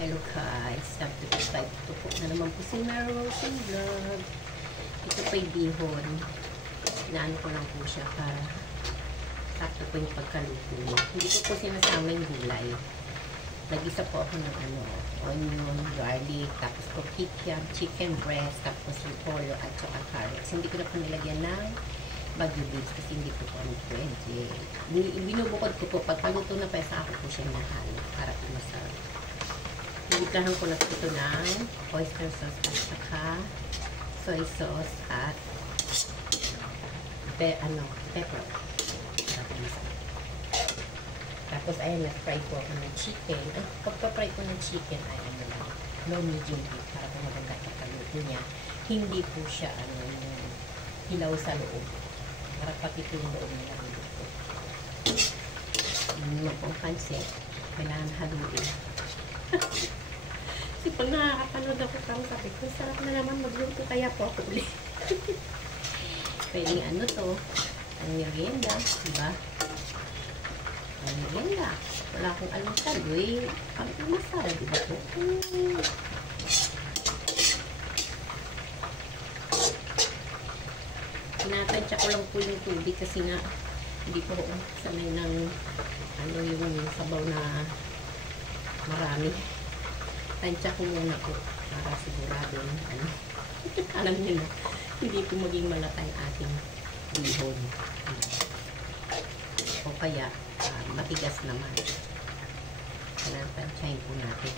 Hello guys, subscribe to po na naman po si Mary Rose Vlog. Ito po'y bihon. Inaano ko lang po siya para sakto po yung pagkaluto niya. Hindi ko po sinasama yung gulay. Nag-isa po ako ng onion, garlic, tapos po kikiam, chicken breast, tapos repolyo at saka carrots. Hindi ko na po nilagyan ng bagyo beans kasi hindi ko po pwede. Binubukod ko po. Pagpaluto na pa sa ako po siya nahalo para po masarap. Nagitahan ko na ito ng oyster sauce at saka soy sauce at pepper. Tapos ayan, na-fry ko ako ng chicken. Pagpa-fry ko ng chicken ay low medium heat para po maganda pagkaluto niya. Hindi po siya hilaw sa loob. Para pati po yung loob niya ng luto. Yung pong pansit, kailangan haluin. Kasi pag nakakapanood ako kang sabi ko, sarap na naman magluto kaya po ako ulit. Pwedeng ang merienda, diba? Ang merienda. Wala akong almusal, ang almusal, diba po? Tinatansya ko lang po yung tubig kasi nga hindi po ako sanay ng yung sabaw na marami. Tansya ko muna po para sigurado alam nyo na hindi po maging malatay ating bihon o kaya matigas naman. Kailangan tansyahin po natin.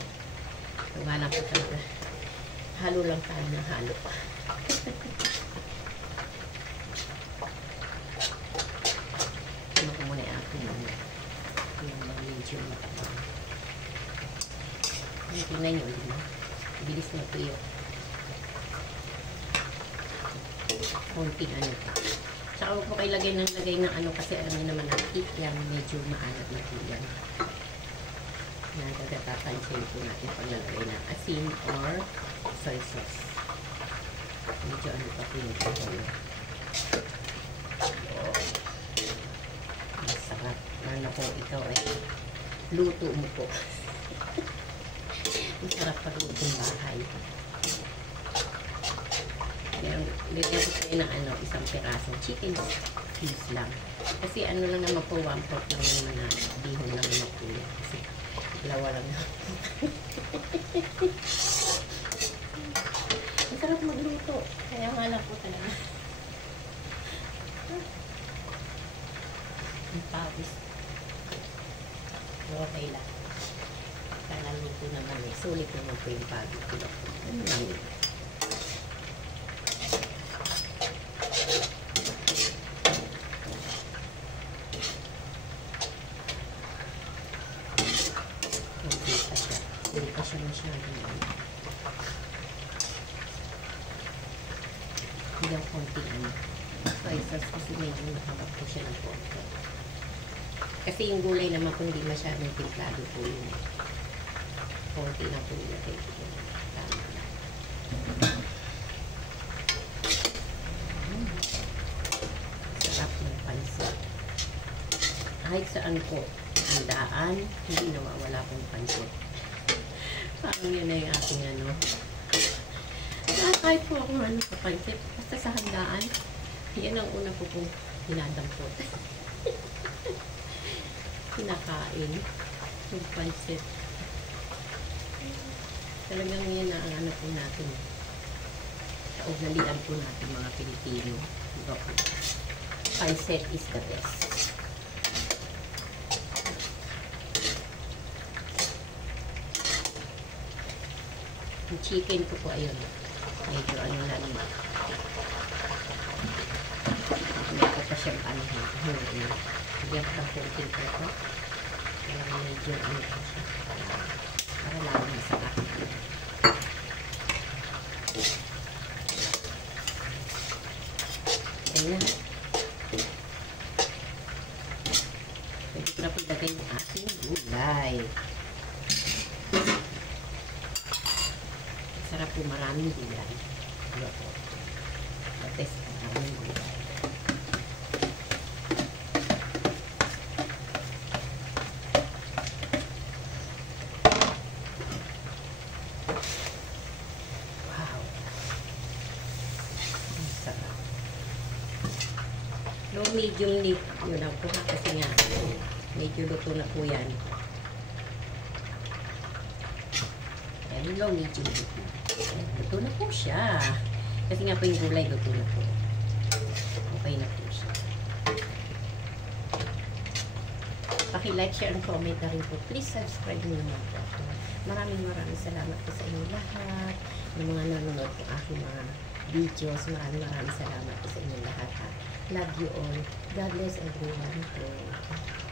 So nga lang po talaga halo lang tayo ng halo. Ano ko muna yung ating yung medyo matabang. Tingnan nyo, bilis na ito yun. Konting pa. Tsaka huwag po kayo lagay ng kasi alam niyo naman ang heat yan, medyo maalat na po yan. Nagagatatansin po natin paglalagay ng asin or soy sauce. Medyo pa po yung paglalagay. Masarap. Ano ko ikaw ay luto mo po. Masarap pa rin itong bahay. Lagyan ko tayo ng isang pirasong chicken cubes lang. Kasi lang naman po, 1/4 lang naman na bihon lang naman po. Kasi lawa lang naman. Masarap magluto. Kaya nga lang po talaga. Ang pawis. Okay lang. Kanaluto naman sulit naman po yung pagod ko lang. Ano lang yun? Hindi pa siya masyadong hindi ang konting spices kasi medyo nakabak po siya ng konti. Kasi yung gulay naman po hindi masyadong timplado po yun. Konti na po ilagay ko. Tama na. Sarap ng pansit. Kahit saan po handaan, hindi nawawala pong pansit. Parang yun na yung ating kahit po ako sa pansit, basta sa handaan, yan ang una po pong dinadampot. Kinakain yung pansit. Talagang yan na ang po natin. Sa ugalian po natin mga Pilipino. Diba po? Pancit is the best. Yung chicken ko po ayun. Medyo na naman. Medyo pa siyang Bigyan ko ng konting po ito. Kaya medyo pa siya. Para lang masarap. Ayan. Pwede ko na po lagay yung ating gulay. Sarap po maraming gulay. Ano po? Mates maraming gulay. Low medium nip. Yun lang po ha. Kasi nga, medyo luto na po yan. Ayan, low medium nip. Ayan, luto na po siya. Kasi nga po yung gulay, luto na po. Okay na po siya. Paki-like, share, and comment na rin po. Please subscribe nyo naman po ako. Maraming salamat po sa inyo lahat. Yung mga nanonood po aking mga videos. Maraming salamat po sa inyo lahat. Ha. Love you all. God bless everyone po.